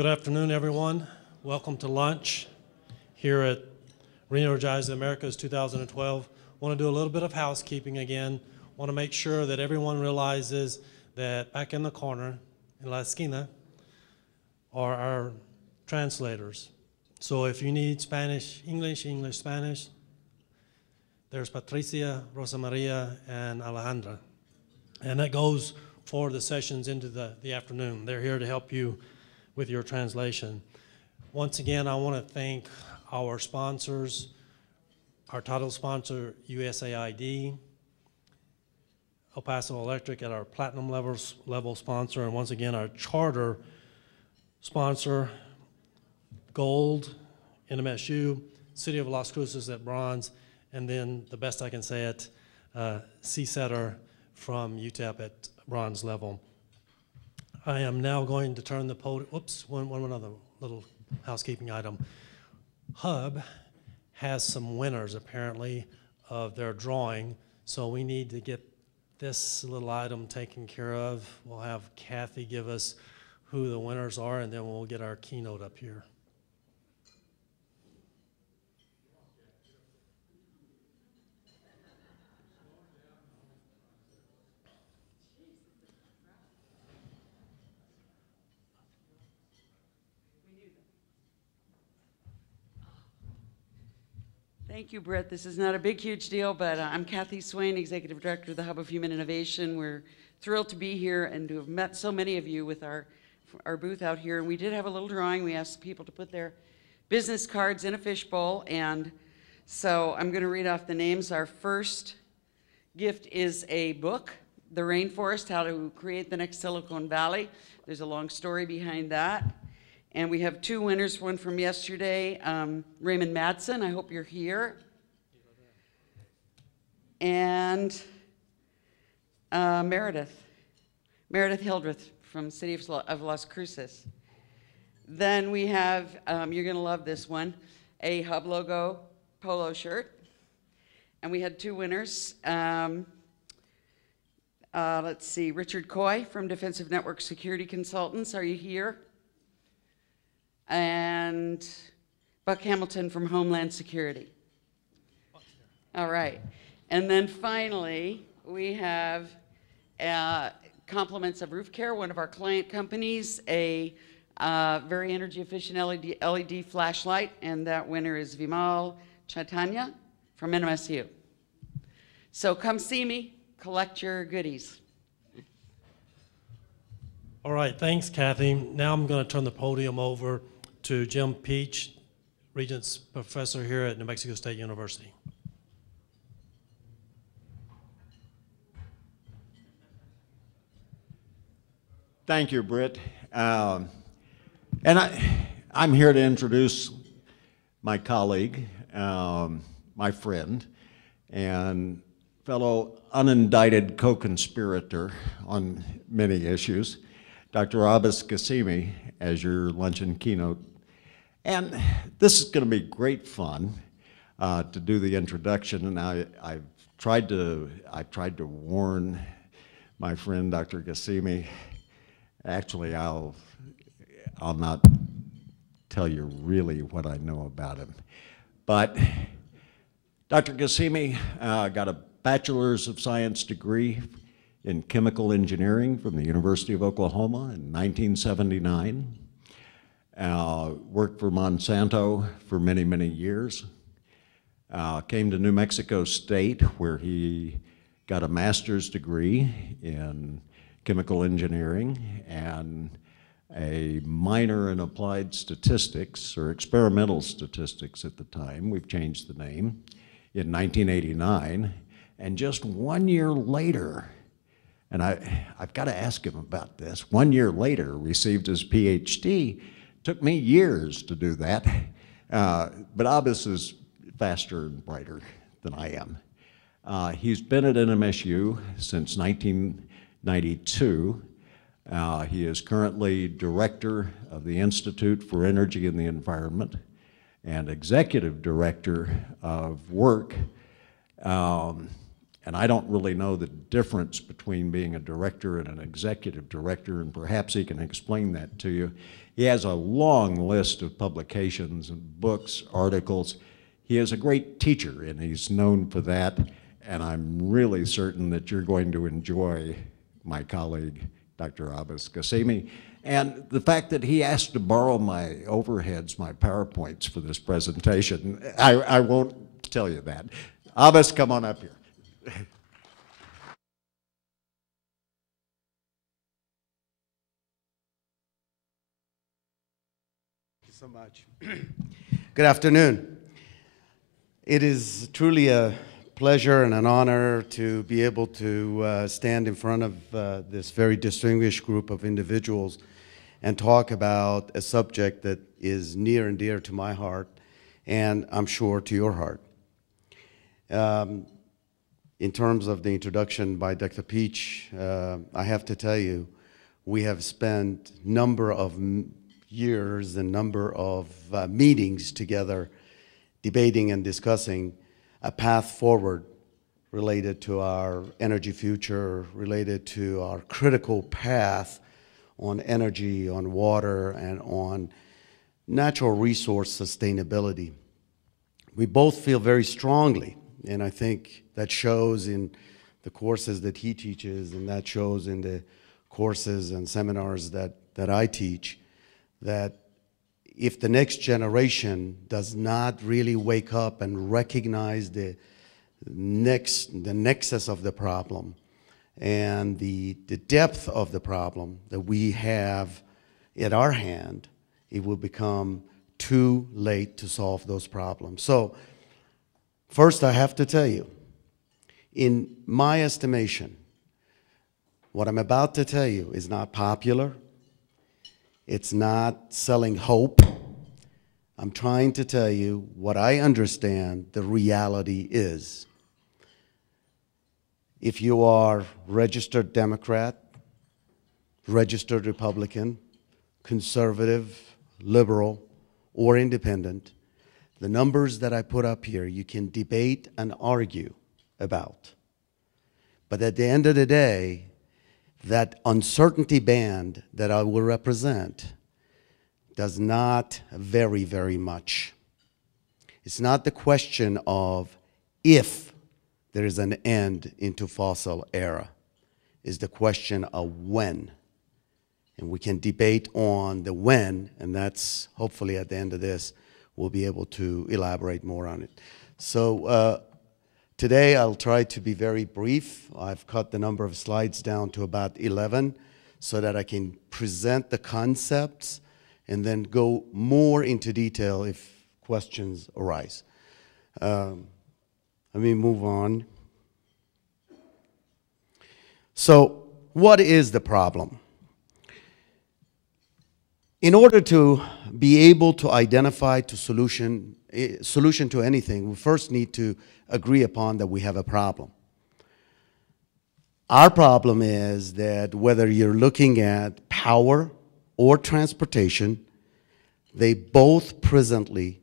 Good afternoon, everyone. Welcome to lunch here at ReEnergize the Americas 2012. Want to do a little bit of housekeeping again. Want to make sure that everyone realizes that back in the corner, in la esquina, are our translators. So if you need Spanish, English, English, Spanish, there's Patricia, Rosa Maria, and Alejandra. And that goes for the sessions into the afternoon. They're here to help you with your translation. Once again, I want to thank our sponsors, our title sponsor, USAID, El Paso Electric at our platinum level sponsor, and once again, our charter sponsor, Gold, NMSU, City of Las Cruces at bronze, and then the best I can say it, CSETR from UTEP at bronze level. I am now going to turn the podium, one other little housekeeping item. Hub has some winners apparently of their drawing, so we need to get this little item taken care of. We'll have Kathy give us who the winners are, and then we'll get our keynote up here. Thank you, Britt. This is not a big, huge deal, but I'm Kathy Swain, Executive Director of the Hub of Human Innovation. We're thrilled to be here and to have met so many of you with our booth out here. And we did have a little drawing. We asked people to put their business cards in a fishbowl. And so I'm going to read off the names. Our first gift is a book, The Rainforest, How to Create the Next Silicon Valley. There's a long story behind that. And we have two winners, one from yesterday, Raymond Madsen, I hope you're here. And Meredith Hildreth from City of Las Cruces. Then we have, you're gonna love this one, a Hub logo polo shirt. And we had two winners. Let's see, Richard Coy from Defensive Network Security Consultants, are you here? And Buck Hamilton from Homeland Security. All right. And then finally, we have compliments of Roof Care, one of our client companies, a very energy efficient LED flashlight, and that winner is Vimal Chaitanya from NMSU. So come see me, collect your goodies. All right, thanks, Kathy. Now I'm going to turn the podium over to Jim Peach, Regents Professor here at New Mexico State University. Thank you, Britt. And I'm here to introduce my colleague, my friend, and fellow unindicted co-conspirator on many issues, Dr. Abbas Ghassemi, as your luncheon keynote. And this is going to be great fun to do the introduction. And I've tried to warn my friend Dr. Ghassemi. Actually, I'll not tell you really what I know about him. But Dr. Ghassemi got a Bachelor's of Science degree in chemical engineering from the University of Oklahoma in 1979. Worked for Monsanto for many, many years. Came to New Mexico State where he got a master's degree in chemical engineering and a minor in applied statistics, or experimental statistics at the time. We've changed the name, in 1989. And just 1 year later, and I've got to ask him about this, 1 year later received his PhD. Took me years to do that, but Abbas is faster and brighter than I am. He's been at NMSU since 1992. He is currently director of the Institute for Energy and the Environment and executive director of work And I don't really know the difference between being a director and an executive director, and perhaps he can explain that to you. He has a long list of publications and books, articles. He is a great teacher, and he's known for that. And I'm really certain that you're going to enjoy my colleague, Dr. Abbas Ghassemi. And the fact that he asked to borrow my overheads, my PowerPoints for this presentation, I won't tell you that. Abbas, come on up here. Thank you so much. Good afternoon. It is truly a pleasure and an honor to be able to stand in front of this very distinguished group of individuals and talk about a subject that is near and dear to my heart, and I'm sure to your heart. In terms of the introduction by Dr. Peach, I have to tell you, we have spent number of years and number of meetings together debating and discussing a path forward related to our energy future, related to our critical path on energy, on water, and on natural resource sustainability. We both feel very strongly, and I think that shows in the courses that he teaches, and that shows in the courses and seminars that I teach, that if the next generation does not really wake up and recognize the nexus of the problem and the depth of the problem that we have at our hand, it will become too late to solve those problems. So first, I have to tell you, in my estimation, what I'm about to tell you is not popular. It's not selling hope. I'm trying to tell you what I understand the reality is. If you are registered Democrat, registered Republican, conservative, liberal, or independent, the numbers that I put up here, you can debate and argue about. But at the end of the day, that uncertainty band that I will represent does not vary very much. It's not the question of if there is an end into fossil era. It's the question of when. And we can debate on the when, and that's hopefully at the end of this, we'll be able to elaborate more on it. So today I'll try to be very brief. I've cut the number of slides down to about 11 so that I can present the concepts and then go more into detail if questions arise. Let me move on. So what is the problem? In order to be able to identify a solution to anything, we first need to agree upon that we have a problem. Our problem is that whether you're looking at power or transportation, they both presently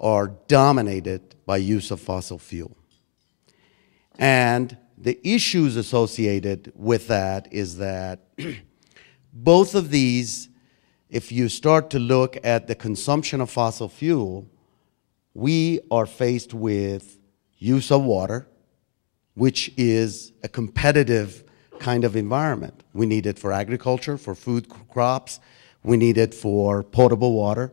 are dominated by use of fossil fuel. And the issues associated with that is that both of these, if you start to look at the consumption of fossil fuel, we are faced with use of water, which is a competitive kind of environment. We need it for agriculture, for food crops. We need it for potable water.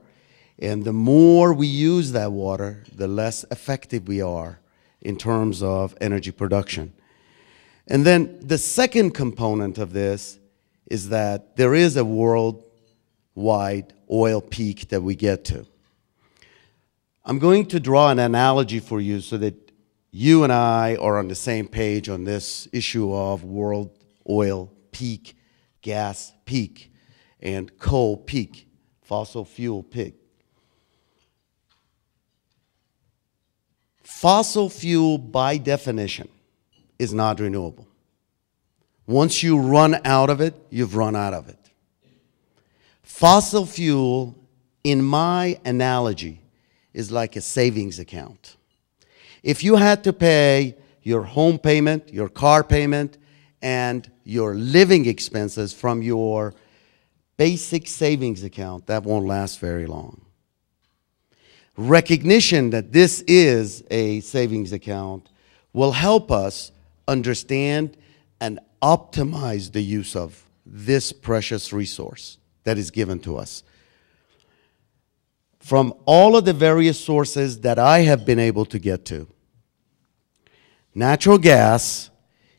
And the more we use that water, the less effective we are in terms of energy production. And then the second component of this is that there is a worldwide oil peak that we get to. I'm going to draw an analogy for you so that you and I are on the same page on this issue of world oil peak, gas peak, and coal peak, fossil fuel peak. Fossil fuel, by definition, is not renewable. Once you run out of it, you've run out of it. Fossil fuel, in my analogy, is like a savings account. If you had to pay your home payment, your car payment, and your living expenses from your basic savings account, that won't last very long. Recognition that this is a savings account will help us understand and optimize the use of this precious resource that is given to us. From all of the various sources that I have been able to get to, natural gas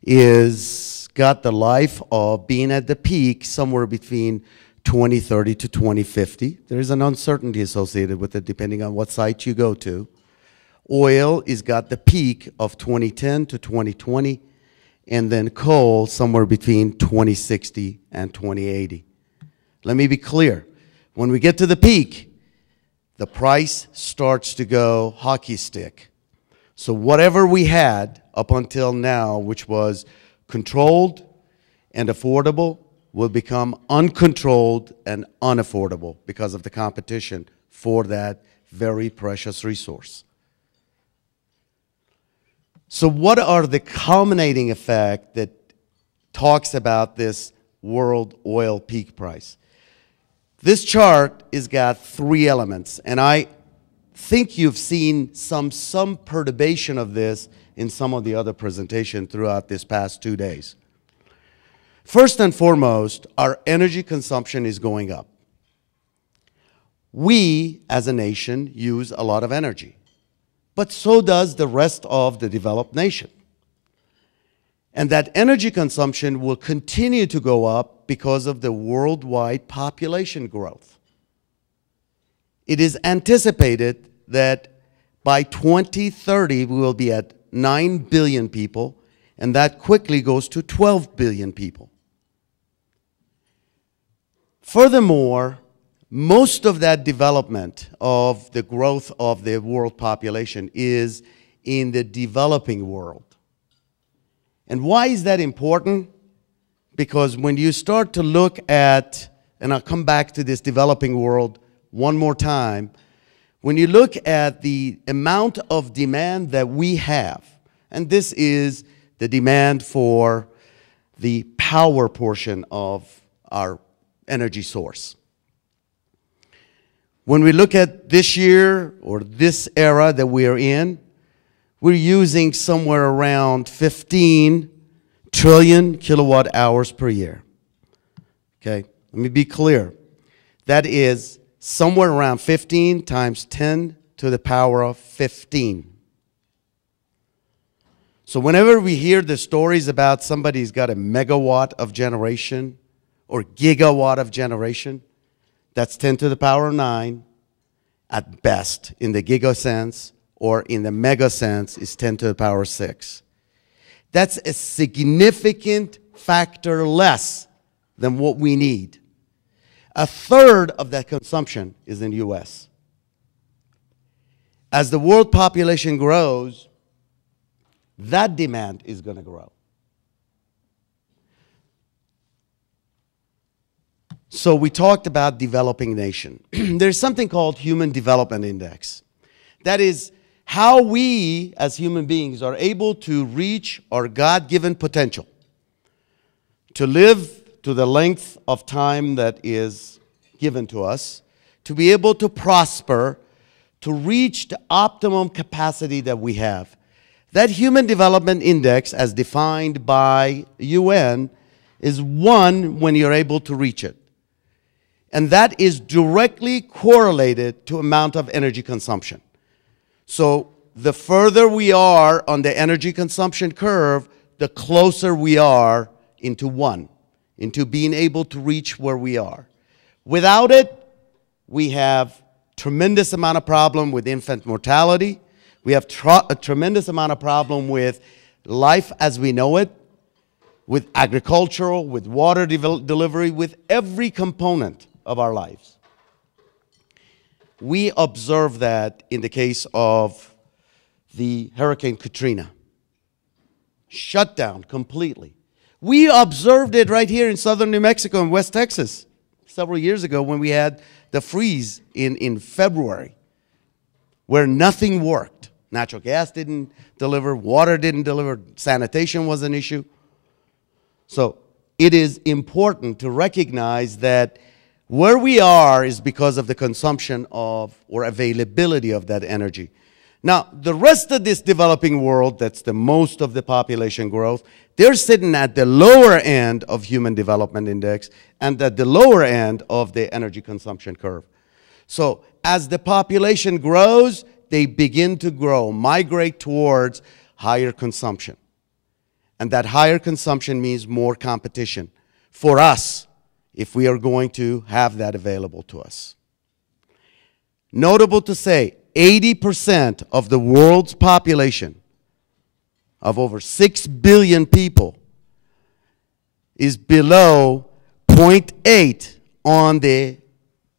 is got the life of being at the peak somewhere between 2030 to 2050. There is an uncertainty associated with it depending on what site you go to. Oil is got the peak of 2010 to 2020, and then coal somewhere between 2060 and 2080. Let me be clear. When we get to the peak, the price starts to go hockey stick. So whatever we had up until now, which was controlled and affordable, will become uncontrolled and unaffordable because of the competition for that very precious resource. So what are the culminating effect that talks about this world oil peak price? This chart has got three elements, and I think you've seen some perturbation of this in some of the other presentations throughout this past 2 days. First and foremost, our energy consumption is going up. We, as a nation, use a lot of energy, but so does the rest of the developed nation. And that energy consumption will continue to go up because of the worldwide population growth. It is anticipated that by 2030, we will be at 9 billion people, and that quickly goes to 12 billion people. Furthermore, most of that development of the growth of the world population is in the developing world. And why is that important? Because when you start to look at, and I'll come back to this developing world one more time, when you look at the amount of demand that we have, and this is the demand for the power portion of our energy source. When we look at this year or this era that we are in, we're using somewhere around 15 trillion kilowatt hours per year. Okay, let me be clear. That is somewhere around 15 times 10 to the power of 15. So whenever we hear the stories about somebody's got a megawatt of generation or gigawatt of generation, that's 10 to the power of 9 at best in the giga sense, or in the mega sense is 10 to the power of 6. That's a significant factor less than what we need. A third of that consumption is in the US. As the world population grows, that demand is going to grow. So we talked about developing nation. There's something called Human Development Index. That is how we as human beings are able to reach our God-given potential to live to the length of time that is given to us, to be able to prosper, to reach the optimum capacity that we have. That Human Development Index, as defined by UN, is 1 when you're able to reach it. And that is directly correlated to amount of energy consumption. So the further we are on the energy consumption curve, the closer we are into 1, into being able to reach where we are. Without it, we have tremendous amount of problem with infant mortality. We have a tremendous amount of problem with life as we know it, with agricultural, with water delivery, with every component of our lives. We observe that in the case of the Hurricane Katrina. Shut down completely. We observed it right here in southern New Mexico and West Texas several years ago when we had the freeze in February, where nothing worked. Natural gas didn't deliver, water didn't deliver, sanitation was an issue. So it is important to recognize that where we are is because of the consumption of or availability of that energy. Now, the rest of this developing world, that's the most of the population growth, they're sitting at the lower end of Human Development Index and at the lower end of the energy consumption curve. So as the population grows, they begin to grow, migrate towards higher consumption. And that higher consumption means more competition for us if we are going to have that available to us. Notable to say, 80% of the world's population of over 6 billion people is below 0.8 on the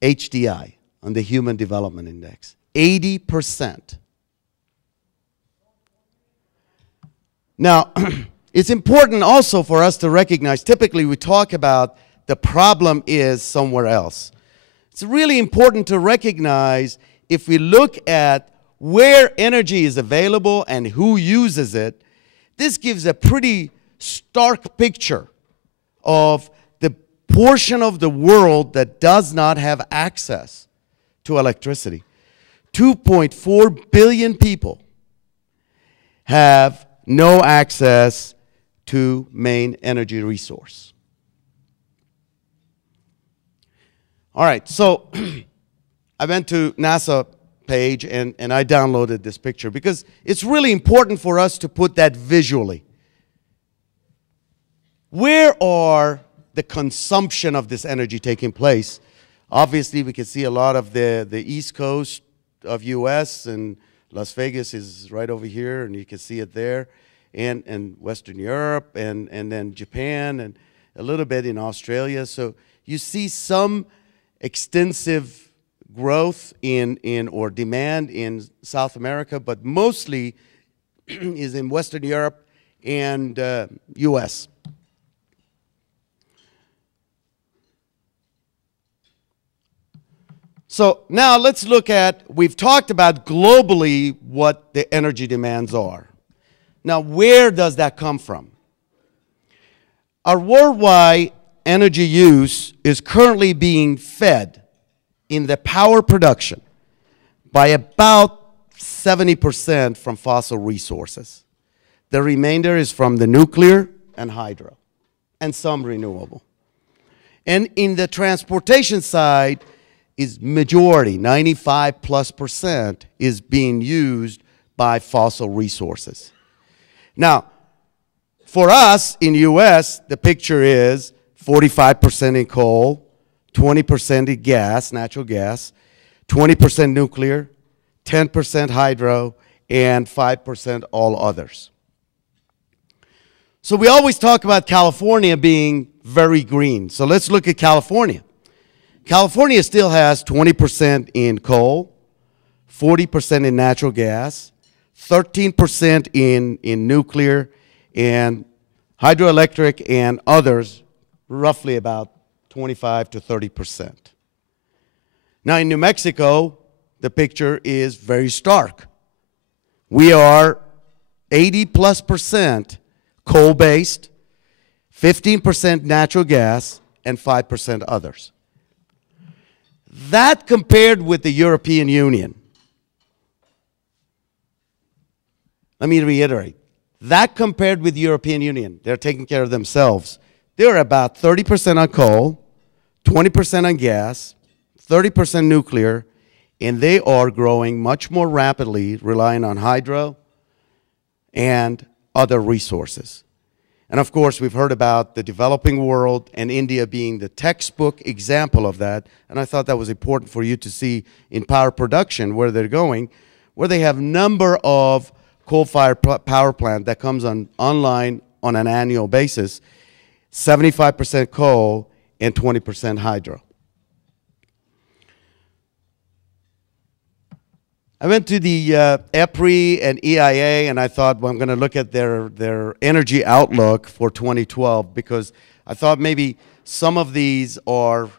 HDI, on the Human Development Index. 80%. Now, it's important also for us to recognize, typically we talk about the problem is somewhere else. It's really important to recognize if we look at where energy is available and who uses it, this gives a pretty stark picture of the portion of the world that does not have access to electricity. 2.4 billion people have no access to main energy resource. All right, so I went to NASA page and I downloaded this picture because it's really important for us to put that visually. Where are the consumption of this energy taking place? Obviously, we can see a lot of the East Coast of US, and Las Vegas is right over here, and you can see it there, and Western Europe, and then Japan, and a little bit in Australia. So you see some extensive growth in or demand in South America, but mostly is in Western Europe and US. So now let's look at, we've talked about globally what the energy demands are. Now, where does that come from? Our worldwide energy use is currently being fed in the power production by about 70% from fossil resources. The remainder is from the nuclear and hydro, and some renewable. And in the transportation side, is majority, 95+%, is being used by fossil resources. Now, for us in the US, the picture is 45% in coal, 20% in gas, natural gas, 20% nuclear, 10% hydro, and 5% all others. So we always talk about California being very green. So let's look at California. California still has 20% in coal, 40% in natural gas, 13% in nuclear, and hydroelectric and others, roughly about 25 to 30%. Now in New Mexico, the picture is very stark. We are 80+% coal-based, 15% natural gas, and 5% others. That compared with the European Union, let me reiterate, that compared with the European Union, they're taking care of themselves. They're about 30% on coal, 20% on gas, 30% nuclear, and they are growing much more rapidly, relying on hydro and other resources. And of course, we've heard about the developing world and India being the textbook example of that. And I thought that was important for you to see in power production where they're going, where they have a number of coal-fired power plant that comes online on an annual basis, 75% coal and 20% hydro. I went to the EPRI and EIA, and I thought, well, I'm going to look at their energy outlook for 2012 because I thought maybe some of these are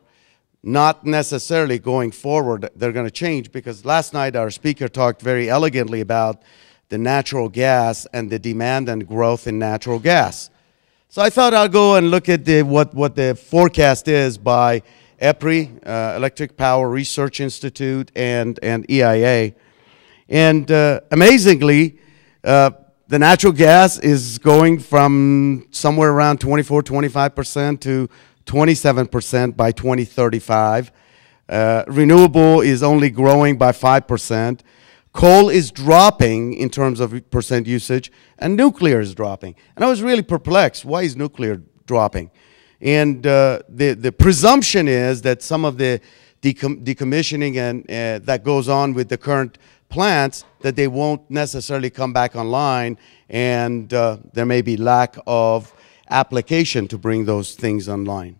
not necessarily going forward. They're going to change because last night our speaker talked very elegantly about the natural gas and the demand and growth in natural gas. So I thought I'll go and look at what the forecast is by EPRI, Electric Power Research Institute, and EIA. And amazingly, the natural gas is going from somewhere around 24-25% to 27% by 2035. Renewable is only growing by 5%. Coal is dropping in terms of percent usage, and nuclear is dropping. And I was really perplexed. Why is nuclear dropping? And the presumption is that some of the decommissioning and that goes on with the current plants, that they won't necessarily come back online, and there may be lack of application to bring those things online.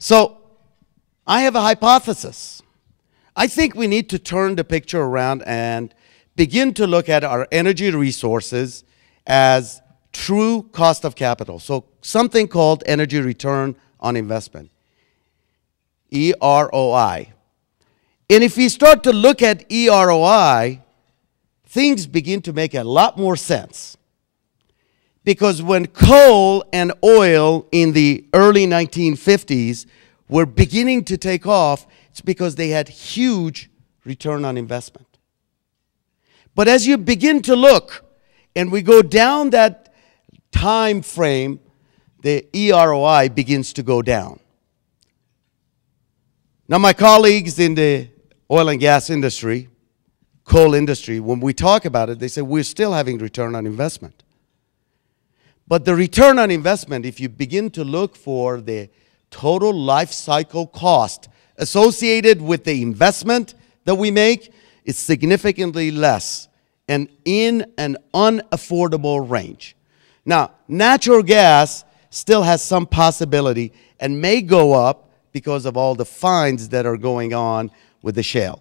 So I have a hypothesis. I think we need to turn the picture around and begin to look at our energy resources as true cost of capital. So something called energy return on investment, EROI. And if we start to look at EROI, things begin to make a lot more sense. Because when coal and oil in the early 1950s were beginning to take off, it's because they had huge return on investment. But as you begin to look, and we go down that time frame, the EROI begins to go down. Now, my colleagues in the oil and gas industry, coal industry, when we talk about it, they say we're still having return on investment. But the return on investment, if you begin to look for the total life cycle cost associated with the investment that we make, is significantly less and in an unaffordable range. Now, natural gas still has some possibility and may go up because of all the fines that are going on with the shale.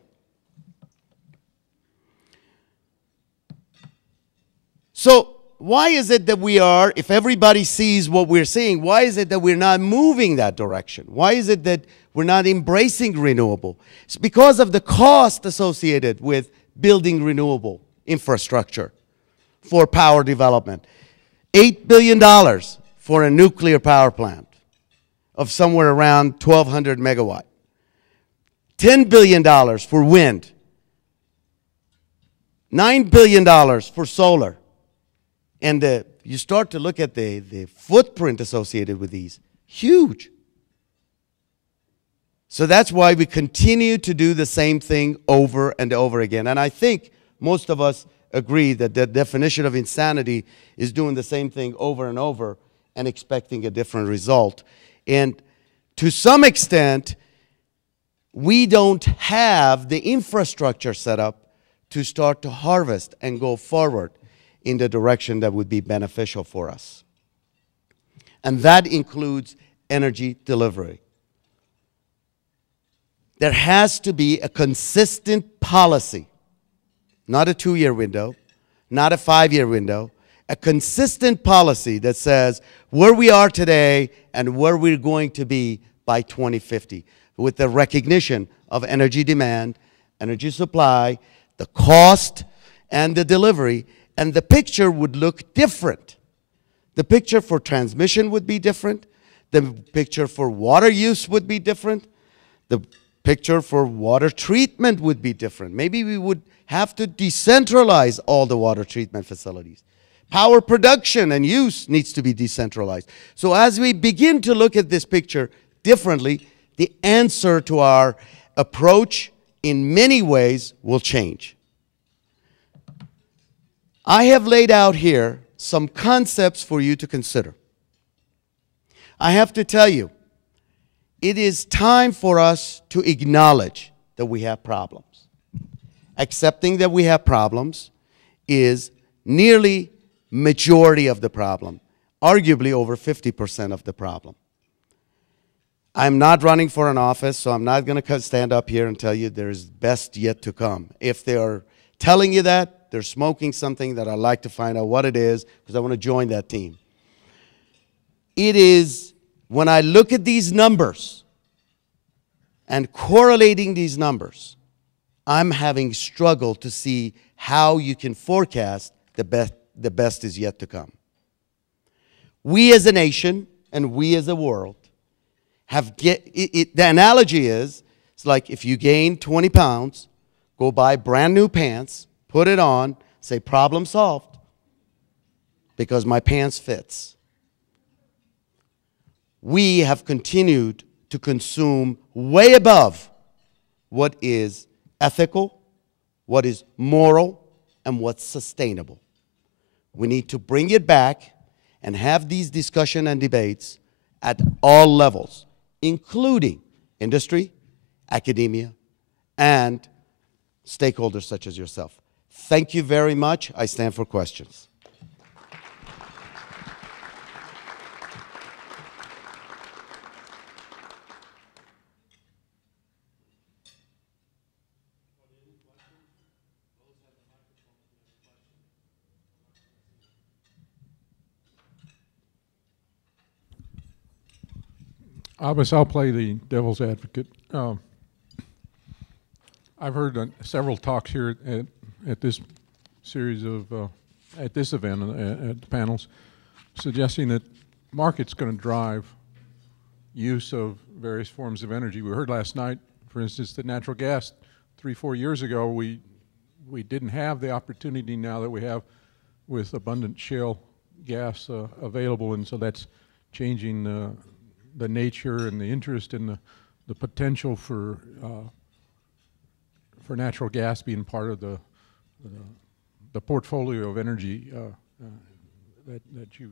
So why is it that we are, if everybody sees what we're seeing, why is it that we're not moving that direction? Why is it that we're not embracing renewable? It's because of the cost associated with building renewable infrastructure for power development. $8 billion for a nuclear power plant of somewhere around 1,200 megawatt. $10 billion for wind. $9 billion for solar. And you start to look at the footprint associated with these. Huge. So that's why we continue to do the same thing over and over again. And I think most of us agree that the definition of insanity is doing the same thing over and over and expecting a different result. And to some extent, we don't have the infrastructure set up to start to harvest and go forward in the direction that would be beneficial for us. And that includes energy delivery. There has to be a consistent policy, not a 2-year window, not a 5-year window, a consistent policy that says where we are today and where we're going to be by 2050, with the recognition of energy demand, energy supply, the cost, and the delivery, and the picture would look different. The picture for transmission would be different. The picture for water use would be different. The picture for water treatment would be different. Maybe we would have to decentralize all the water treatment facilities. Power production and use needs to be decentralized. So as we begin to look at this picture differently, the answer to our approach in many ways will change. I have laid out here some concepts for you to consider. I have to tell you, it is time for us to acknowledge that we have problems. Accepting that we have problems is nearly majority of the problem, arguably over 50% of the problem. I'm not running for an office, so I'm not going to stand up here and tell you there's best yet to come. If they are telling you that, they're smoking something that I'd like to find out what it is, because I want to join that team. It is, when I look at these numbers and correlating these numbers, I'm having struggle to see how you can forecast the best is yet to come. We as a nation and we as a world the analogy is, it's like if you gain 20 pounds, go buy brand new pants, put it on, say problem solved, because my pants fits. We have continued to consume way above what is ethical, what is moral, and what's sustainable. We need to bring it back and have these discussions and debates at all levels, including industry, academia, and stakeholders such as yourself. Thank you very much. I stand for questions. Abbas, I'll play the devil's advocate. I've heard several talks here at this series of, at this event, at the panels, suggesting that market's going to drive use of various forms of energy. We heard last night, for instance, that natural gas 3-4 years ago, we didn't have the opportunity now that we have with abundant shale gas available, and so that's changing the nature and the interest in the potential for natural gas being part of the portfolio of energy that you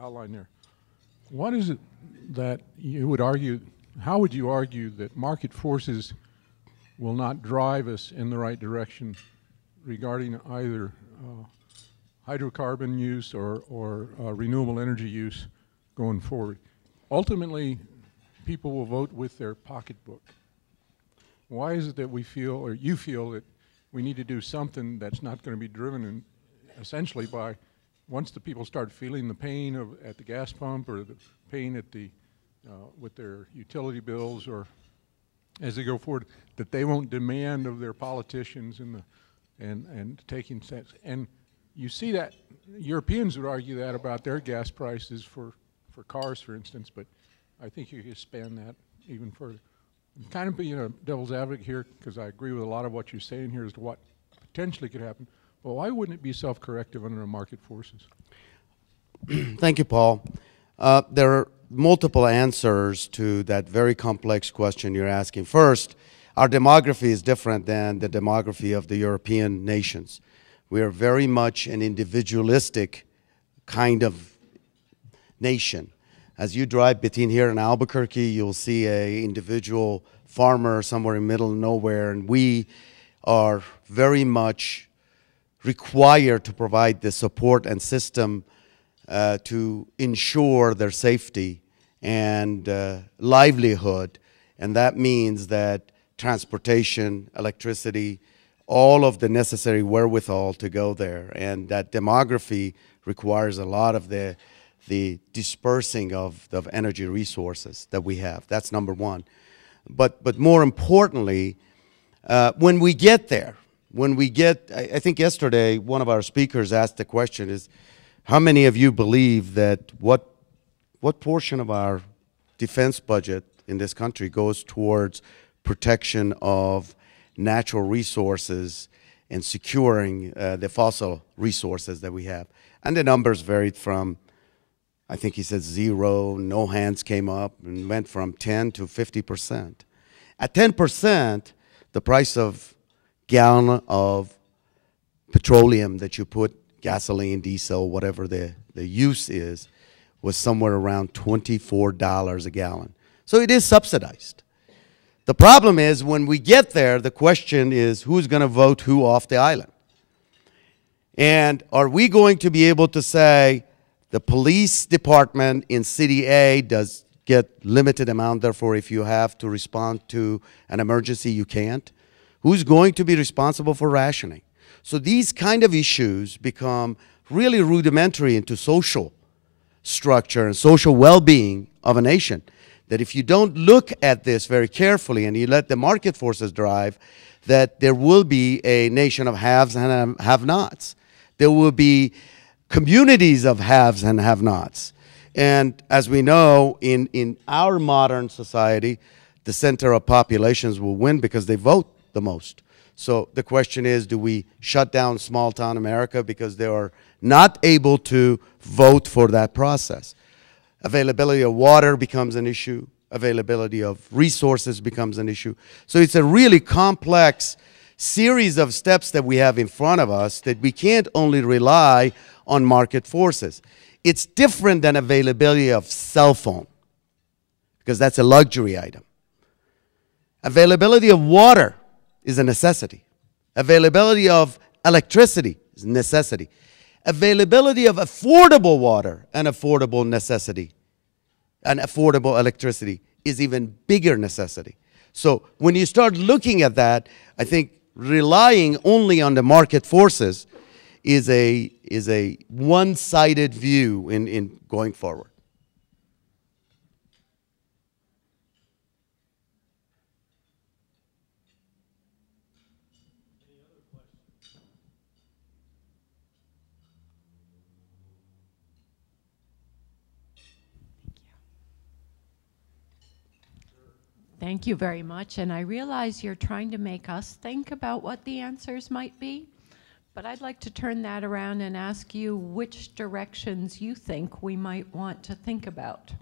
outlined there. What is it that you would argue, how would you argue that market forces will not drive us in the right direction regarding either hydrocarbon use or renewable energy use going forward? Ultimately, people will vote with their pocketbook. Why is it that we feel, or you feel, that we need to do something that's not going to be driven essentially by, once the people start feeling the pain at the gas pump or the pain at with their utility bills, or as they go forward, that they won't demand of their politicians and taking steps. And you see that Europeans would argue that about their gas prices for cars, for instance, but I think you could expand that even further. I'm kind of being a devil's advocate here because I agree with a lot of what you're saying here as to what potentially could happen, but why wouldn't it be self-corrective under the market forces? Thank you, Paul. There are multiple answers to that very complex question you're asking. First, our demography is different than the demography of the European nations. We are very much an individualistic kind of nation. As you drive between here and Albuquerque, you'll see an individual farmer somewhere in the middle of nowhere, and we are very much required to provide the support and system to ensure their safety and livelihood. And that means that transportation, electricity, all of the necessary wherewithal to go there. And that demography requires a lot of the dispersing of energy resources that we have. That's number one. But more importantly, when we get there, I think yesterday one of our speakers asked the question is, how many of you believe that what portion of our defense budget in this country goes towards protection of natural resources and securing the fossil resources that we have? And the numbers varied from, I think he said 0, no hands came up, and went from 10 to 50%. At 10%, the price of gallon of petroleum that you put, gasoline, diesel, whatever the use is, was somewhere around $24 a gallon. So it is subsidized. The problem is when we get there, the question is who's going to vote who off the island? And are we going to be able to say, the police department in City A does get limited amount, therefore if you have to respond to an emergency, you can't? Who's going to be responsible for rationing? So these kind of issues become really rudimentary into social structure and social well-being of a nation. That if you don't look at this very carefully and you let the market forces drive, that there will be a nation of haves and have-nots. There will be communities of haves and have-nots. And as we know, in our modern society, the center of populations will win because they vote the most. So the question is, do we shut down small-town America because they are not able to vote for that process? Availability of water becomes an issue. Availability of resources becomes an issue. So it's a really complex series of steps that we have in front of us that we can't only rely on market forces. It's different than availability of cell phone, because that's a luxury item. Availability of water is a necessity. Availability of electricity is a necessity. Availability of affordable water and affordable necessity and affordable electricity is even bigger necessity. So when you start looking at that, I think relying only on the market forces is a one-sided view in going forward. Thank you very much. And I realize you're trying to make us think about what the answers might be, but I'd like to turn that around and ask you which directions you think we might want to think about.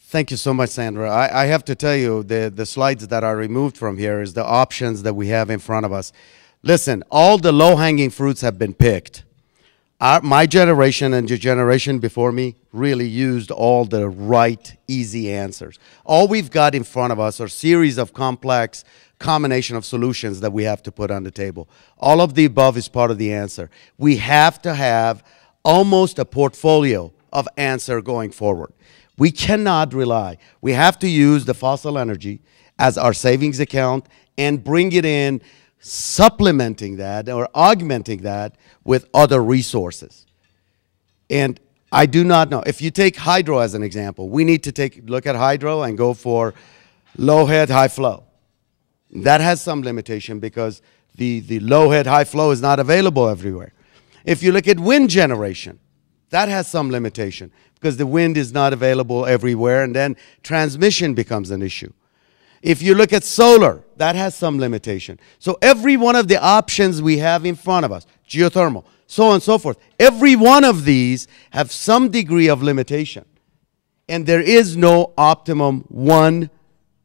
Thank you so much, Sandra. I have to tell you, the slides that are removed from here is the options that we have in front of us. Listen, all the low-hanging fruits have been picked. My generation and the generation before me really used all the right, easy answers. All we've got in front of us are a series of complex combination of solutions that we have to put on the table. All of the above is part of the answer. We have to have almost a portfolio of answer going forward. We cannot rely. We have to use the fossil energy as our savings account and bring it in, supplementing that or augmenting that with other resources. And I do not know. If you take hydro as an example, we need to look at hydro and go for low head, high flow. That has some limitation because the low head, high flow is not available everywhere. If you look at wind generation, that has some limitation because the wind is not available everywhere, and then transmission becomes an issue. If you look at solar, that has some limitation. So every one of the options we have in front of us, geothermal, so on and so forth, every one of these have some degree of limitation. And there is no optimum one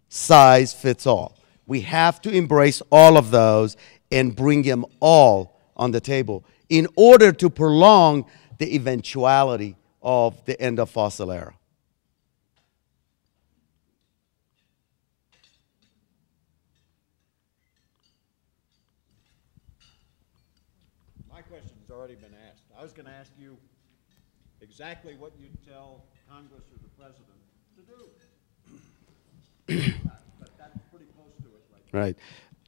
size fits all. We have to embrace all of those and bring them all on the table in order to prolong the eventuality of the end of fossil era. My question's already been asked. I was going to ask you exactly what you'd tell Congress or the president to do. But that's pretty close to it right now. Right.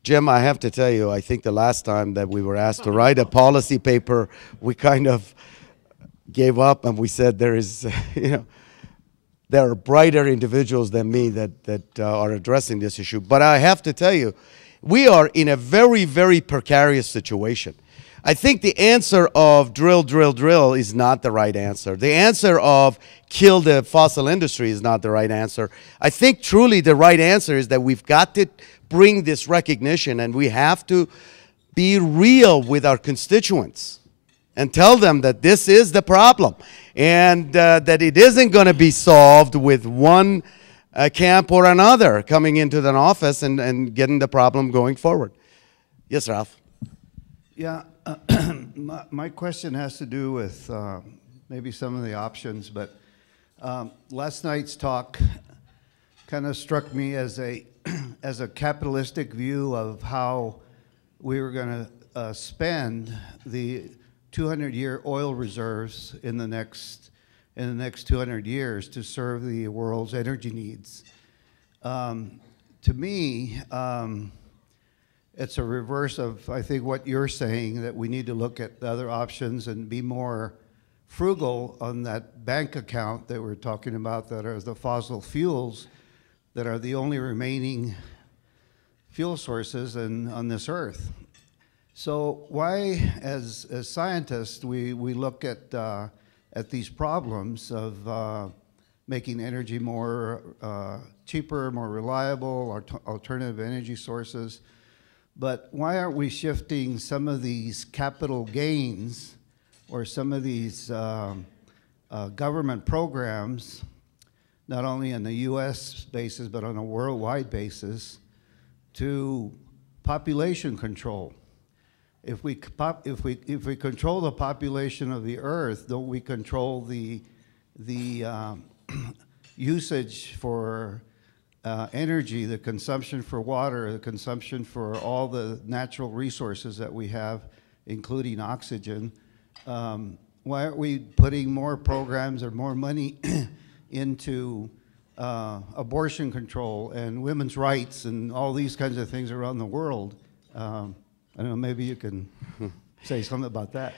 Jim, I have to tell you, I think the last time that we were asked to write a policy paper, we kind of gave up and we said there is, there are brighter individuals than me that are addressing this issue. But I have to tell you, we are in a very, very precarious situation. I think the answer of drill, drill, drill is not the right answer. The answer of kill the fossil industry is not the right answer. I think truly the right answer is that we've got to bring this recognition and we have to be real with our constituents and tell them that this is the problem and that it isn't going to be solved with one camp or another coming into an office and getting the problem going forward. Yes, Ralph. Yeah, my question has to do with maybe some of the options, but last night's talk kind of struck me as a as a capitalistic view of how we were going to spend the 200-year oil reserves in the next 200 years to serve the world's energy needs. To me, it's a reverse of, I think, what you're saying, that we need to look at the other options and be more frugal on that bank account that we're talking about, that are the fossil fuels, that are the only remaining fuel sources on this earth. So why, as scientists, we look at these problems of making energy more cheaper, more reliable, alternative energy sources, but why aren't we shifting some of these capital gains or some of these government programs, not only on the U.S. basis, but on a worldwide basis, to population control? If we control the population of the Earth, don't we control the usage for energy, the consumption for water, the consumption for all the natural resources that we have, including oxygen? Why aren't we putting more programs or more money into abortion control and women's rights and all these kinds of things around the world? I don't know, maybe you can say something about that.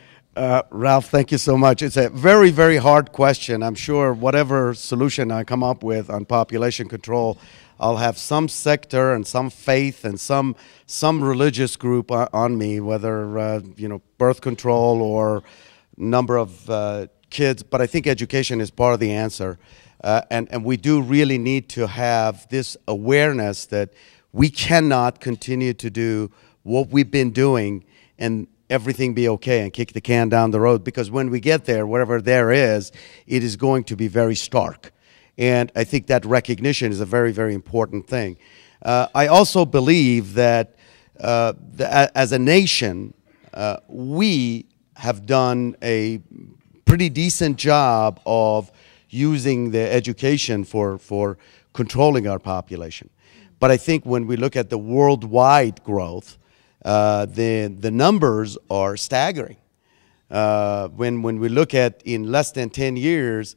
Ralph, thank you so much. It's a very, very hard question. I'm sure whatever solution I come up with on population control, I'll have some sector and some faith and some religious group on me, whether birth control or number of kids. But I think education is part of the answer, and we do really need to have this awareness that we cannot continue to do what we've been doing and everything be okay and kick the can down the road, because when we get there, whatever there is, it is going to be very stark. And I think that recognition is a very, very important thing. I also believe that as a nation, we have done a pretty decent job of using the education for controlling our population. But I think when we look at the worldwide growth, the numbers are staggering. When we look at in less than 10 years,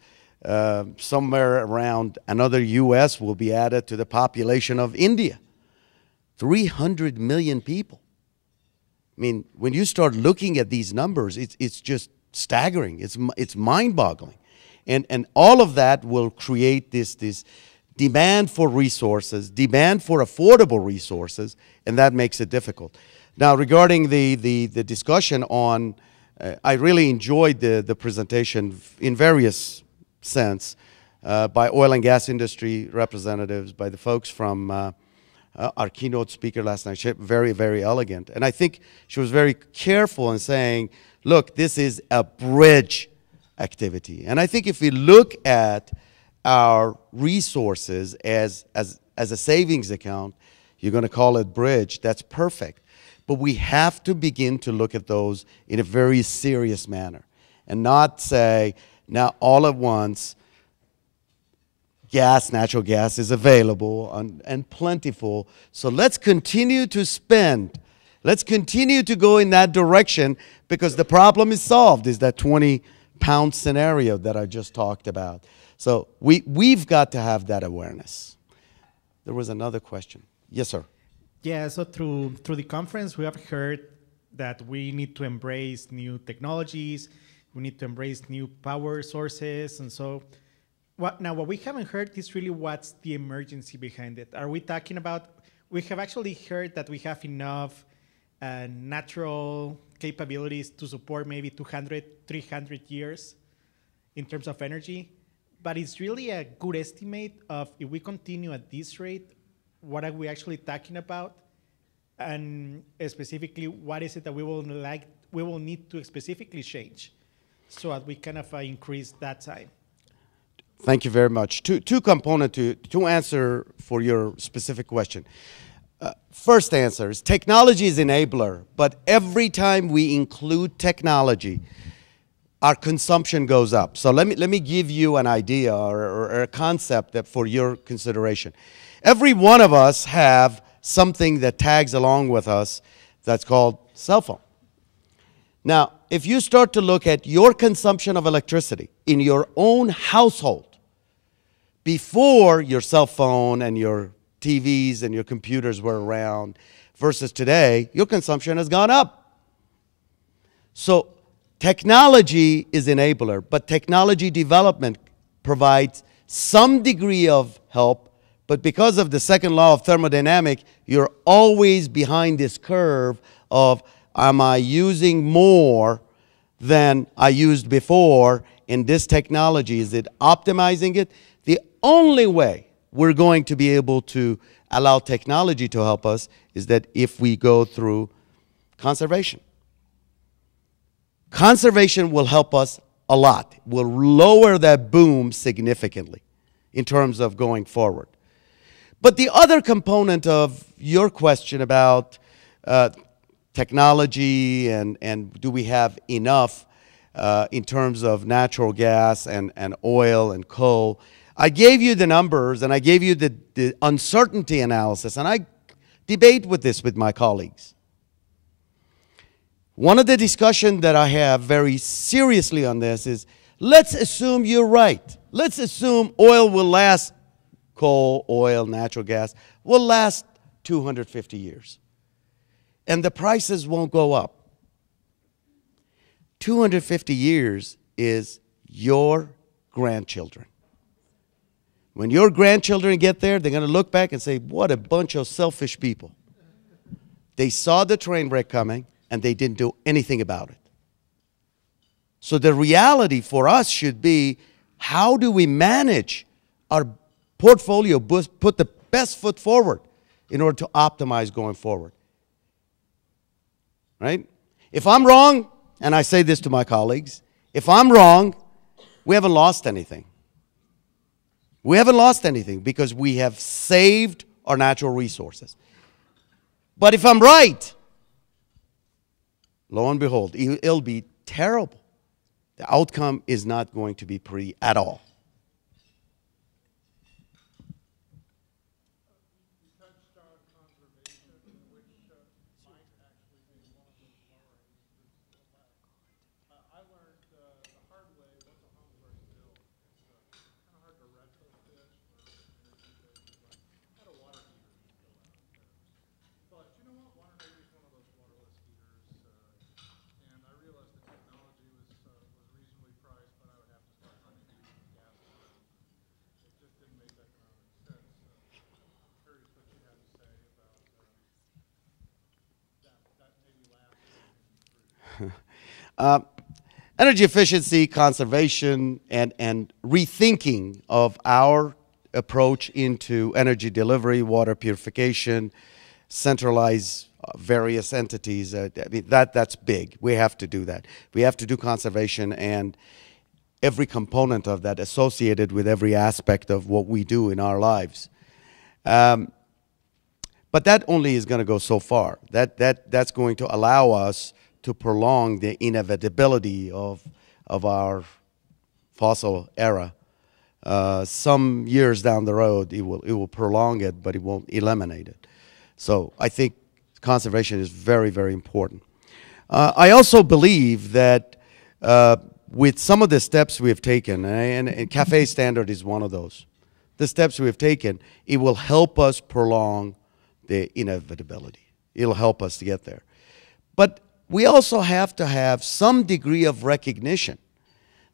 somewhere around another U.S. will be added to the population of India. 300 million people. I mean, when you start looking at these numbers, it's just staggering. It's mind-boggling. And all of that will create this demand for resources, demand for affordable resources, and that makes it difficult. Now, regarding the discussion on, I really enjoyed the presentation in various sense by oil and gas industry representatives, by the folks from our keynote speaker last night. She very, very elegant. And I think she was very careful in saying, look, this is a bridge activity. And I think if we look at our resources as a savings account, you're going to call it bridge, that's perfect. But we have to begin to look at those in a very serious manner and not say, now all at once, natural gas is available and plentiful, so let's continue to spend. Let's continue to go in that direction because the problem is solved, is that 20-pound scenario that I just talked about. So we've got to have that awareness. There was another question. Yes, sir. Yeah, so through the conference, we have heard that we need to embrace new technologies, we need to embrace new power sources, and so what we haven't heard is really what's the emergency behind it. Are we talking about, we have actually heard that we have enough natural capabilities to support maybe 200, 300 years in terms of energy, but it's really a good estimate of if we continue at this rate, what are we actually talking about? And specifically, what is it that we will need to specifically change so that we kind of increase that time? Thank you very much. Two components to answer for your specific question. First answer is technology is enabler, but every time we include technology, our consumption goes up. So let me give you an idea or a concept that for your consideration. Every one of us have something that tags along with us that's called cell phone. Now, if you start to look at your consumption of electricity in your own household, before your cell phone and your TVs and your computers were around versus today, your consumption has gone up. So technology is enabler, but technology development provides some degree of help, But because of the second law of thermodynamics, you're always behind this curve of, am I using more than I used before in this technology? Is it optimizing it? The only way we're going to be able to allow technology to help us is that if we go through conservation. Conservation will help us a lot, will lower that boom significantly in terms of going forward. But the other component of your question about technology and do we have enough in terms of natural gas and oil and coal, I gave you the numbers and I gave you the uncertainty analysis, and I debate with this with my colleagues. One of the discussions that I have very seriously on this is, let's assume you're right. Let's assume oil will last, coal, oil, natural gas, will last 250 years. And the prices won't go up. 250 years is your grandchildren. When your grandchildren get there, they're going to look back and say, what a bunch of selfish people. They saw the train wreck coming, and they didn't do anything about it. So the reality for us should be, how do we manage our portfolio, put the best foot forward in order to optimize going forward? Right? If I'm wrong, and I say this to my colleagues, if I'm wrong, we haven't lost anything. We haven't lost anything because we have saved our natural resources. But if I'm right, lo and behold, it'll be terrible. The outcome is not going to be pretty at all. Energy efficiency, conservation, and rethinking of our approach into energy delivery, water purification, centralize various entities. I mean, that's big. We have to do that. We have to do conservation and every component of that associated with every aspect of what we do in our lives. But that only is going to go so far. That's going to allow us to prolong the inevitability of our fossil era. Some years down the road, it will prolong it, but it won't eliminate it. So I think conservation is very, very important. I also believe that with some of the steps we have taken, and CAFE standard is one of those, the steps we have taken, it will help us prolong the inevitability. It'll help us to get there. But we also have to have some degree of recognition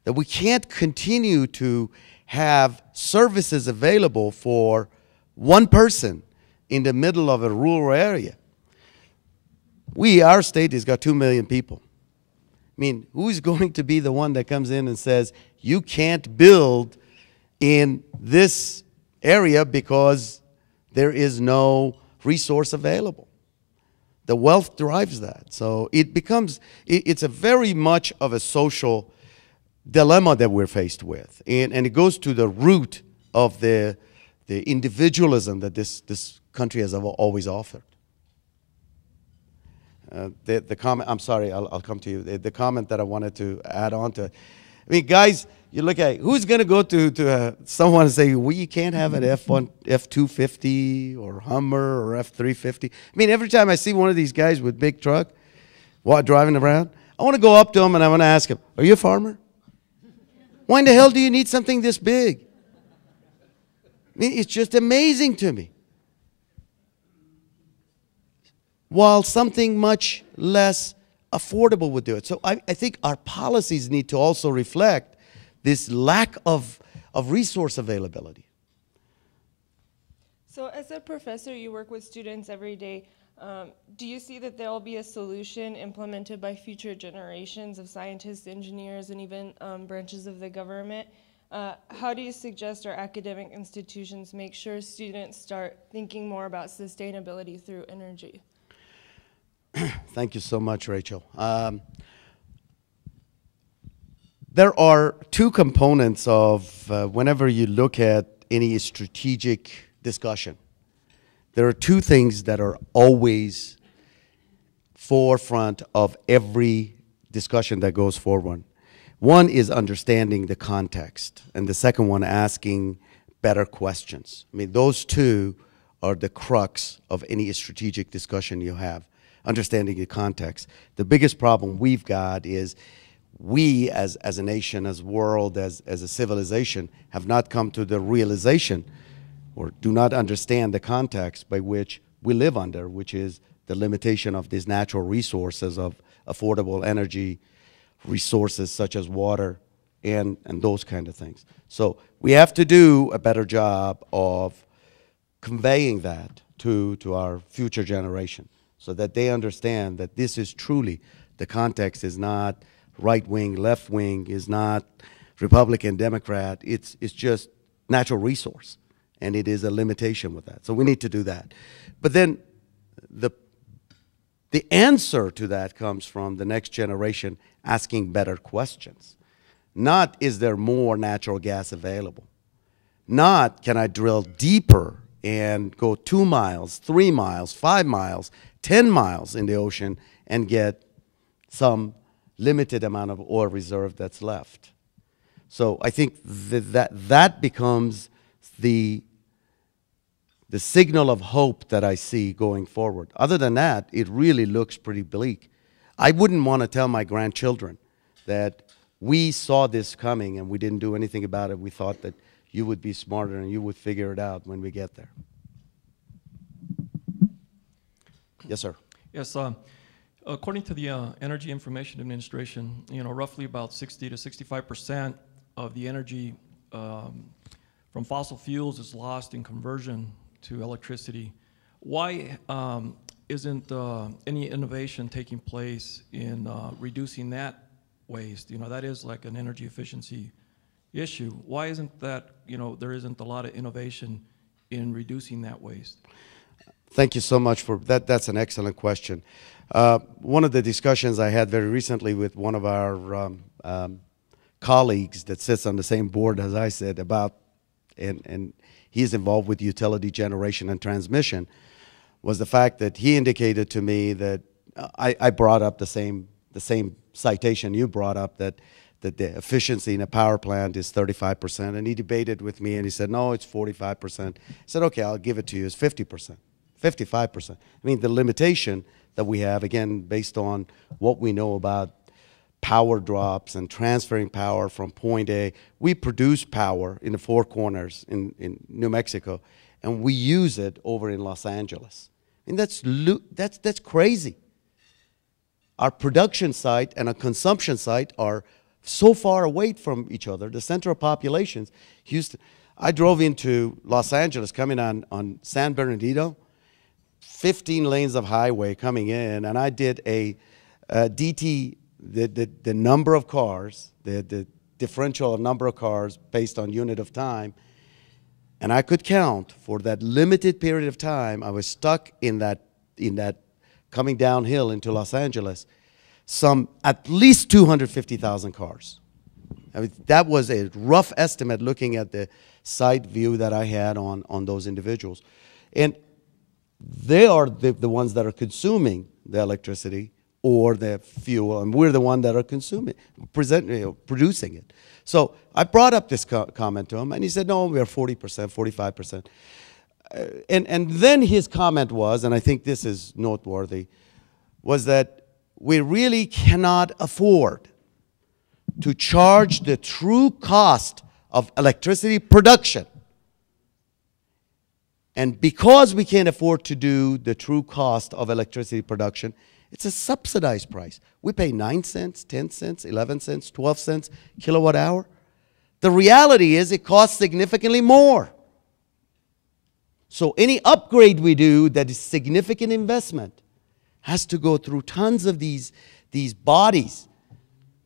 that we can't continue to have services available for one person in the middle of a rural area. Our state has got 2 million people. I mean, who's going to be the one that comes in and says, you can't build in this area because there is no resource available? The wealth drives that. So it becomes, it's a very much of a social dilemma that we're faced with. And it goes to the root of the individualism that this country has always offered. The comment, I'm sorry, I'll come to you. The comment that I wanted to add on to, I mean, guys, you look at who's going to go to someone and say, well, you can't have an F-250 or Hummer or F-350. I mean, every time I see one of these guys with big truck driving around, I want to go up to him and I want to ask him, are you a farmer? Why in the hell do you need something this big? I mean, it's just amazing to me. While something much less affordable would do it. So I think our policies need to also reflect this lack of resource availability. So as a professor, you work with students every day. Do you see that there will be a solution implemented by future generations of scientists, engineers, and even branches of the government? How do you suggest our academic institutions make sure students start thinking more about sustainability through energy? Thank you so much, Rachel. There are two components of whenever you look at any strategic discussion. There are two things that are always forefront of every discussion that goes forward. One is understanding the context, and the second one, asking better questions. I mean, those two are the crux of any strategic discussion you have, understanding the context. The biggest problem we've got is we, as a nation, as a world, as a civilization, have not come to the realization or do not understand the context by which we live under, which is the limitation of these natural resources of affordable energy, resources such as water, and those kind of things. So we have to do a better job of conveying that to our future generation so that they understand that this is truly, the context is not right wing, left wing, is not Republican, Democrat, it's just natural resource. And it is a limitation with that. So we need to do that. But then the answer to that comes from the next generation asking better questions. Not, is there more natural gas available? Not, can I drill deeper and go 2 miles, 3 miles, 5 miles, 10 miles in the ocean and get some limited amount of oil reserve that's left. So I think that becomes the signal of hope that I see going forward. Other than that, it really looks pretty bleak. I wouldn't want to tell my grandchildren that we saw this coming and we didn't do anything about it. We thought that you would be smarter and you would figure it out when we get there. Yes, sir. Yes, according to the Energy Information Administration, roughly about 60 to 65% of the energy from fossil fuels is lost in conversion to electricity. Why isn't any innovation taking place in reducing that waste? That is like an energy efficiency issue. Why isn't that, there isn't a lot of innovation in reducing that waste? Thank you so much for that. That's an excellent question. One of the discussions I had very recently with one of our colleagues that sits on the same board as I said about, and he's involved with utility generation and transmission, was the fact that he indicated to me that I brought up the same citation you brought up, that the efficiency in a power plant is 35%, and he debated with me and he said, no, it's 45%. I said, okay, I'll give it to you, it's 50%, 55%. I mean, the limitation that we have, again, based on what we know about power drops and transferring power from point A. We produce power in the Four Corners in New Mexico, and we use it over in Los Angeles. And that's crazy. Our production site and our consumption site are so far away from each other. The central populations, Houston. I drove into Los Angeles coming on San Bernardino, 15 lanes of highway coming in, and I did a DT, the number of cars, the differential of number of cars based on unit of time, and I could count for that limited period of time I was stuck in that coming downhill into Los Angeles, some at least 250,000 cars. I mean, that was a rough estimate looking at the side view that I had on those individuals. And they are the ones that are consuming the electricity or the fuel, and we're the one that are consuming, producing it. So I brought up this comment to him, and he said, no, we are 40%, 45%. And then his comment was, and I think this is noteworthy, was that we really cannot afford to charge the true cost of electricity production. And because we can't afford to do the true cost of electricity production, it's a subsidized price. We pay 9 cents, 10 cents, 11 cents, 12 cents kilowatt hour. The reality is it costs significantly more. So any upgrade we do that is significant investment has to go through tons of these bodies.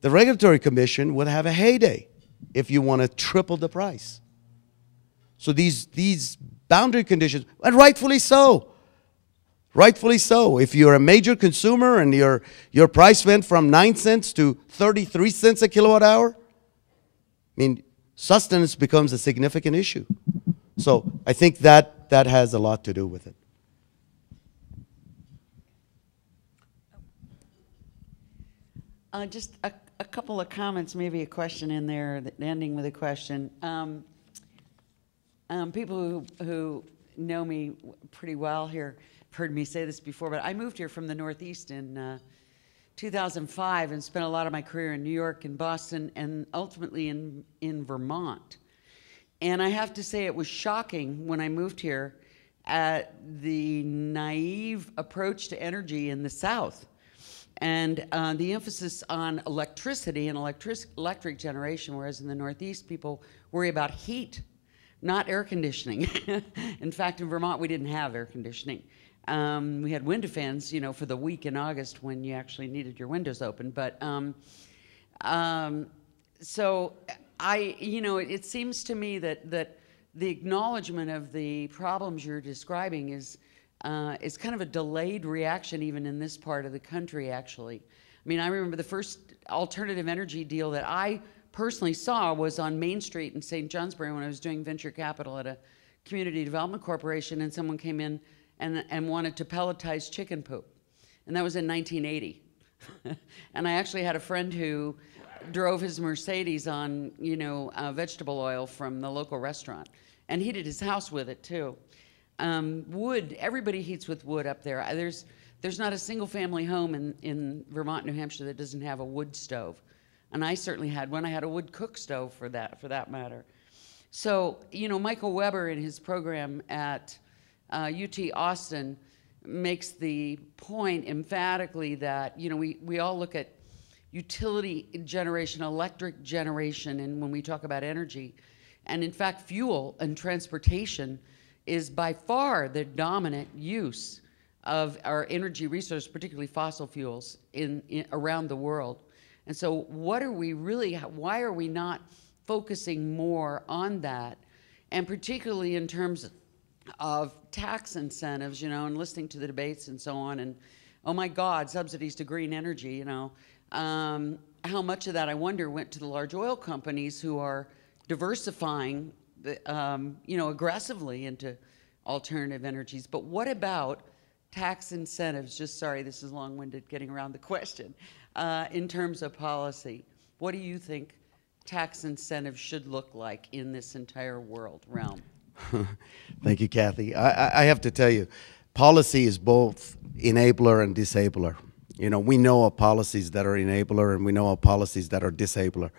The Regulatory Commission would have a heyday if you want to triple the price. So these boundary conditions, and rightfully so. Rightfully so. If you're a major consumer and your price went from 9 cents to 33 cents a kilowatt hour, I mean, sustenance becomes a significant issue. So I think that has a lot to do with it. Just a couple of comments, maybe a question in there, ending with a question. People who know me pretty well here have heard me say this before, but I moved here from the Northeast in 2005 and spent a lot of my career in New York and Boston and ultimately in Vermont. And I have to say it was shocking when I moved here at the naive approach to energy in the South. And the emphasis on electricity and electric generation, whereas in the Northeast, people worry about heat, not air conditioning. In fact, in Vermont, we didn't have air conditioning. We had window fans, you know, for the week in August when you actually needed your windows open. But so you know, it seems to me that the acknowledgement of the problems you're describing is kind of a delayed reaction even in this part of the country, actually. I mean, I remember the first alternative energy deal that I personally saw was on Main Street in St. Johnsbury when I was doing venture capital at a community development corporation, and someone came in and wanted to pelletize chicken poop. And that was in 1980. And I actually had a friend who drove his Mercedes on, you know, vegetable oil from the local restaurant, and heated his house with it too. Wood, everybody heats with wood up there. There's not a single family home in Vermont, New Hampshire that doesn't have a wood stove. And I certainly had one. I had a wood cook stove for that matter. So, you know, Michael Weber in his program at UT Austin makes the point emphatically that, you know, we all look at utility generation, electric generation, and when we talk about energy. And in fact, fuel and transportation is by far the dominant use of our energy resources, particularly fossil fuels, around the world. And so what are we really, why are we not focusing more on that? And particularly in terms of tax incentives, you know, and listening to the debates and so on, and oh my God, subsidies to green energy, you know. How much of that, I wonder, went to the large oil companies who are diversifying, you know, aggressively into alternative energies. But what about tax incentives? Just sorry, this is long-winded getting around the question. In terms of policy, what do you think tax incentives should look like in this entire world realm? Thank you, Kathy. I have to tell you, policy is both enabler and disabler. You know, we know of policies that are enabler and we know of policies that are disabler.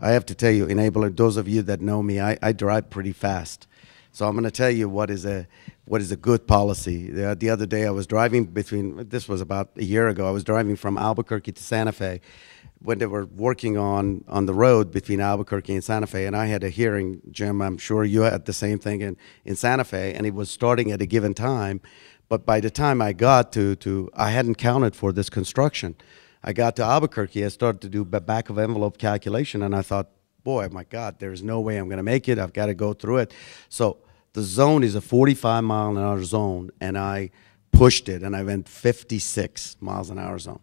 I have to tell you, enabler, those of you that know me, I drive pretty fast. So I'm going to tell you what is a good policy. The other day I was driving this was about a year ago, I was driving from Albuquerque to Santa Fe when they were working on the road between Albuquerque and Santa Fe, and I had a hearing, Jim, I'm sure you had the same thing in Santa Fe, and it was starting at a given time, but by the time I got to I hadn't counted for this construction. I got to Albuquerque, I started to do back of envelope calculation, and I thought, boy, my God, there's no way I'm gonna make it, I've gotta go through it. So the zone is a 45-mile-an-hour zone, and I pushed it, and I went 56 miles an hour zone.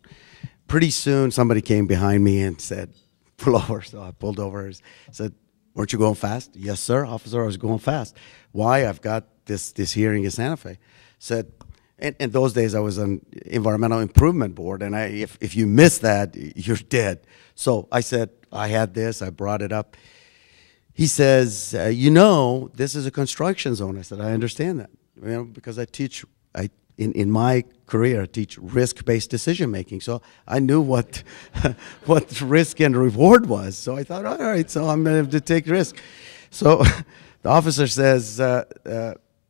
Pretty soon, somebody came behind me and said, pull over. So I pulled over and said, weren't you going fast? Yes, sir, officer, I was going fast. Why? I've got this hearing in Santa Fe. Said, and in those days, I was on Environmental Improvement Board, and if you miss that, you're dead. So I said, I had this, I brought it up. He says, you know, this is a construction zone. I said, I understand that, you know, because I teach, in my career, I teach risk-based decision-making. So I knew what risk and reward was. So I thought, all right, so I'm going to have to take risk. So the officer says,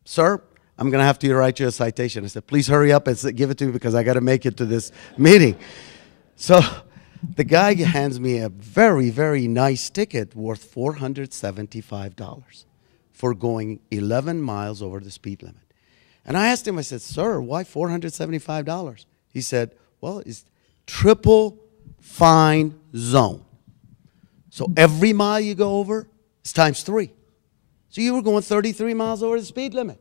sir, I'm going to have to write you a citation. I said, please hurry up and give it to me because I got to make it to this meeting. So the guy hands me a very, very nice ticket worth $475. for going 11 miles over the speed limit. And I asked him, I said, sir, why $475? He said, well, it's triple fine zone. So every mile you go over is times 3. So you were going 33 miles over the speed limit.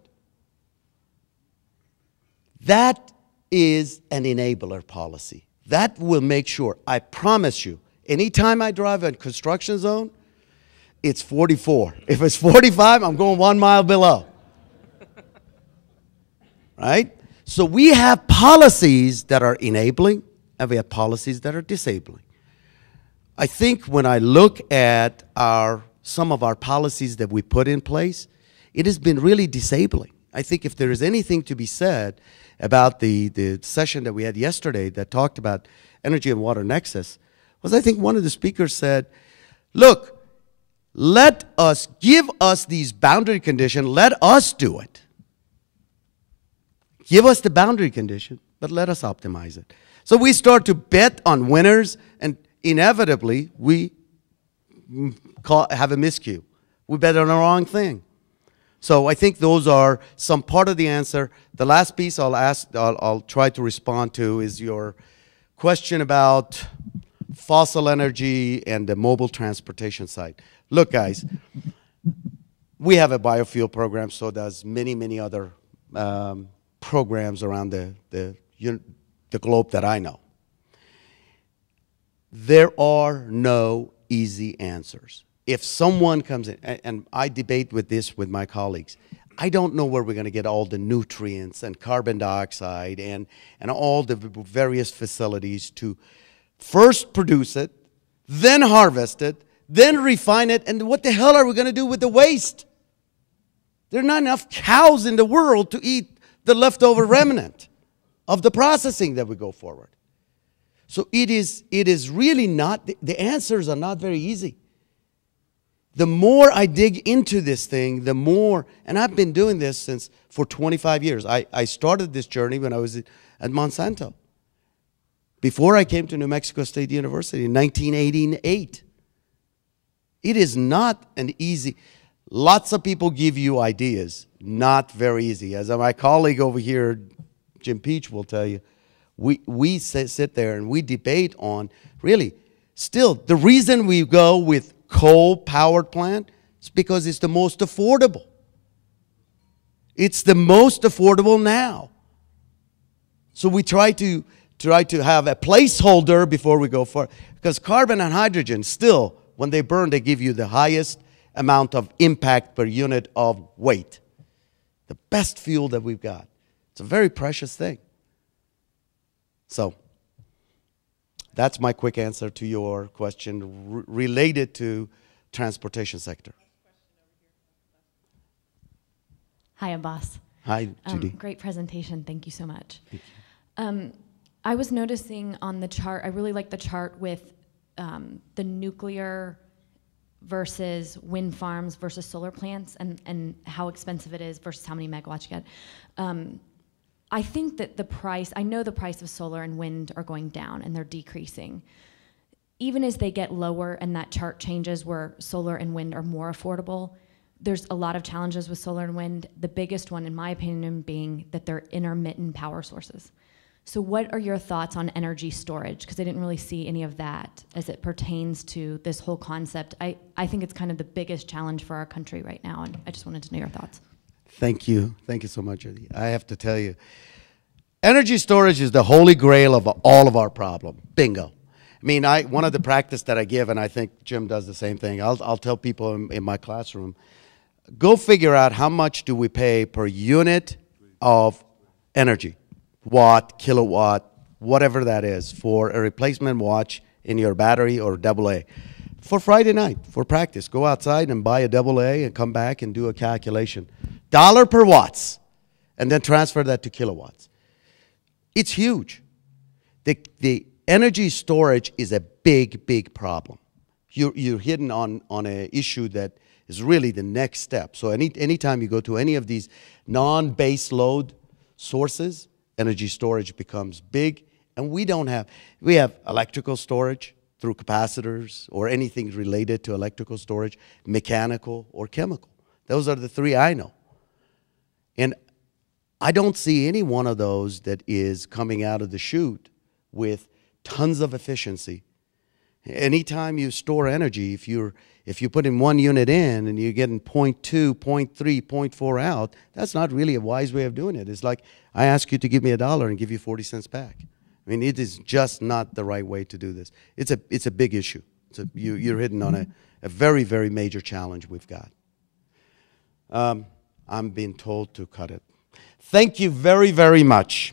That is an enabler policy. That will make sure, I promise you, anytime I drive a construction zone, it's 44. If it's 45, I'm going 1 mile below. Right? So we have policies that are enabling, and we have policies that are disabling. I think when I look at some of our policies that we put in place, it has been really disabling. I think if there is anything to be said about the session that we had yesterday that talked about energy and water nexus, was I think one of the speakers said, look, give us these boundary conditions, let us do it. Give us the boundary condition, but let us optimize it. So we start to bet on winners, and inevitably we have a miscue. We bet on the wrong thing. So I think those are some part of the answer. The last piece I'll try to respond to is your question about fossil energy and the mobile transportation side. Look, guys, we have a biofuel program, so does many other programs around the globe that I know. There are no easy answers. If someone comes in, and I debate with my colleagues, I don't know where we're going to get all the nutrients and carbon dioxide and all the various facilities to first produce it, then harvest it, then refine it, and what the hell are we going to do with the waste? There are not enough cows in the world to eat the leftover remnant of the processing that we go forward. So it is really not, the answers are not very easy. The more I dig into this thing, the more, and I've been doing this for 25 years. I started this journey when I was at Monsanto. Before I came to New Mexico State University in 1988. It is not an easy, lots of people give you ideas, not very easy. As my colleague over here, Jim Peach, will tell you, we sit there and we debate on, really, still, the reason we go with coal-powered plant is because it's the most affordable. It's the most affordable now. So we try to have a placeholder before we go for, because carbon and hydrogen still, when they burn, they give you the highest amount of impact per unit of weight. The best fuel that we've got. It's a very precious thing. So that's my quick answer to your question related to transportation sector. Hi, Abbas. Hi, Judy. Great presentation. Thank you so much. I was noticing on the chart, I really like the chart with the nuclear versus wind farms versus solar plants and how expensive it is versus how many megawatts you get. I think that I know the price of solar and wind are going down and they're decreasing. Even as they get lower and that chart changes where solar and wind are more affordable, there's a lot of challenges with solar and wind. The biggest one, in my opinion, being that they're intermittent power sources. So what are your thoughts on energy storage? Because I didn't really see any of that as it pertains to this whole concept. I think it's kind of the biggest challenge for our country right now, and I just wanted to know your thoughts. Thank you. Thank you so much, Judy. I have to tell you, energy storage is the holy grail of all of our problem. Bingo. I mean, one of the practice that I give, and I think Jim does the same thing, I'll tell people in my classroom, go figure out how much do we pay per unit of energy, watt, kilowatt, whatever that is, for a replacement watch in your battery or AA. For Friday night, for practice, go outside and buy a AA and come back and do a calculation. Dollar per watts, and then transfer that to kilowatts. It's huge. The energy storage is a big problem. You're hitting on an issue that is really the next step. So anytime you go to any of these non-base load sources, energy storage becomes big, and we have electrical storage through capacitors or anything related to electrical storage, mechanical or chemical. Those are the three I know. And I don't see any one of those that is coming out of the chute with tons of efficiency. Anytime you store energy, if you put in 1 unit in and you're getting 0.2, 0.3, 0.4 out, that's not really a wise way of doing it. It's like I ask you to give me $1 and give you 40 cents back. I mean, it is just not the right way to do this. It's a big issue. You're hitting on a very, very major challenge we've got. I'm being told to cut it. Thank you very, very much.